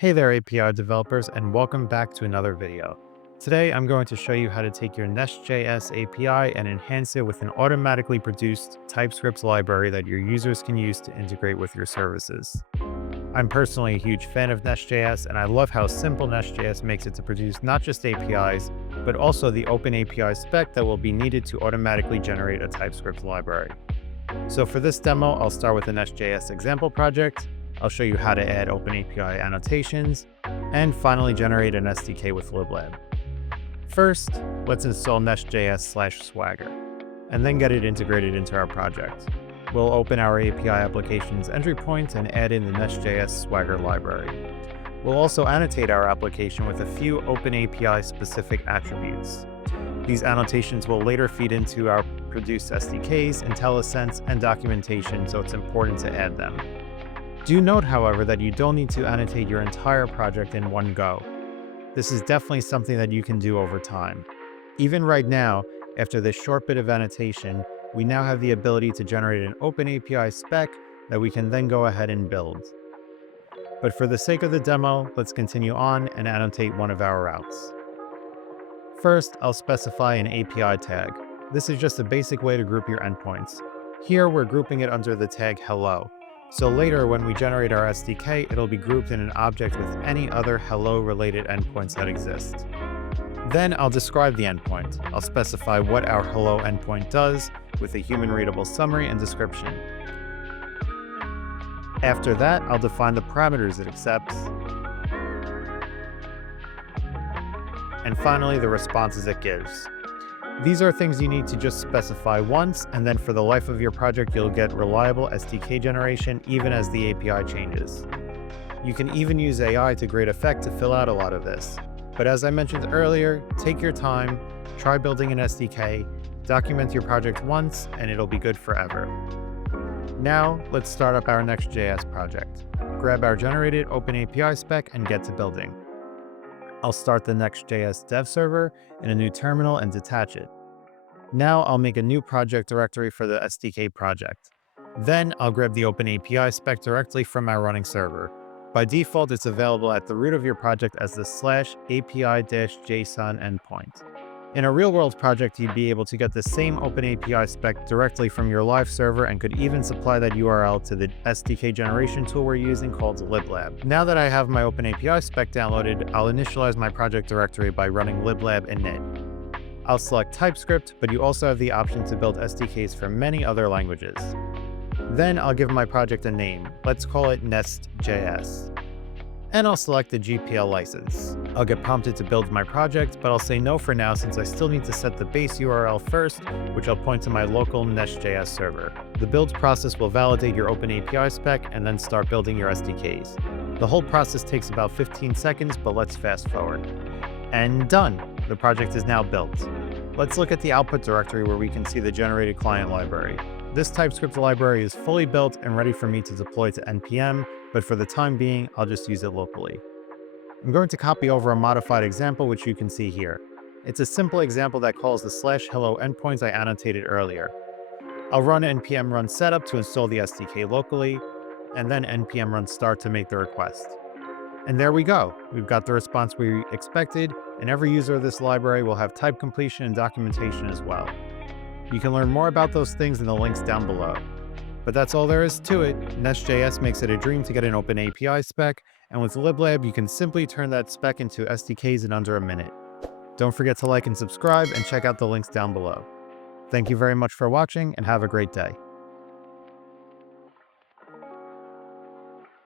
Hey there API developers, and welcome back to another video. Today I'm going to show you how to take your NestJS API and enhance it with an automatically produced TypeScript library that your users can use to integrate with your services. I'm personally a huge fan of NestJS, and I love how simple NestJS makes it to produce not just APIs, but also the open API spec that will be needed to automatically generate a TypeScript library. So for this demo, I'll start with a NestJS example project. I'll show you how to add OpenAPI annotations, and finally generate an SDK with Liblab. First, let's install NestJS/Swagger, and then get it integrated into our project. We'll open our API application's entry point and add in the NestJS Swagger library. We'll also annotate our application with a few OpenAPI specific attributes. These annotations will later feed into our produced SDKs, IntelliSense, and documentation, so it's important to add them. Do note, however, that you don't need to annotate your entire project in one go. This is definitely something that you can do over time. Even right now, after this short bit of annotation, we now have the ability to generate an OpenAPI spec that we can then go ahead and build. But for the sake of the demo, let's continue on and annotate one of our routes. First, I'll specify an API tag. This is just a basic way to group your endpoints. Here, we're grouping it under the tag hello. So later, when we generate our SDK, it'll be grouped in an object with any other hello-related endpoints that exist. Then I'll describe the endpoint. I'll specify what our hello endpoint does with a human-readable summary and description. After that, I'll define the parameters it accepts. And finally, the responses it gives. These are things you need to just specify once, and then for the life of your project, you'll get reliable SDK generation even as the API changes. You can even use AI to great effect to fill out a lot of this. But as I mentioned earlier, take your time, try building an SDK, document your project once, and it'll be good forever. Now, let's start up our Next.js project. Grab our generated OpenAPI spec and get to building. I'll start the Next.js dev server in a new terminal and detach it. Now I'll make a new project directory for the SDK project. Then I'll grab the OpenAPI spec directly from our running server. By default, it's available at the root of your project as the /API-JSON endpoint. In a real-world project, you'd be able to get the same OpenAPI spec directly from your live server and could even supply that URL to the SDK generation tool we're using called Liblab. Now that I have my OpenAPI spec downloaded, I'll initialize my project directory by running liblab init. I'll select TypeScript, but you also have the option to build SDKs for many other languages. Then I'll give my project a name. Let's call it NestJS. And I'll select the GPL license. I'll get prompted to build my project, but I'll say no for now since I still need to set the base URL first, which I'll point to my local NestJS server. The build process will validate your OpenAPI spec and then start building your SDKs. The whole process takes about 15 seconds, but let's fast forward. And done! The project is now built. Let's look at the output directory where we can see the generated client library. This TypeScript library is fully built and ready for me to deploy to NPM, but for the time being, I'll just use it locally. I'm going to copy over a modified example, which you can see here. It's a simple example that calls the /hello endpoints I annotated earlier. I'll run npm run setup to install the SDK locally, and then npm run start to make the request. And there we go. We've got the response we expected, and every user of this library will have type completion and documentation as well. You can learn more about those things in the links down below. But that's all there is to it. NestJS makes it a dream to get an OpenAPI spec, and with Liblab, you can simply turn that spec into SDKs in under a minute. Don't forget to like and subscribe, and check out the links down below. Thank you very much for watching, and have a great day.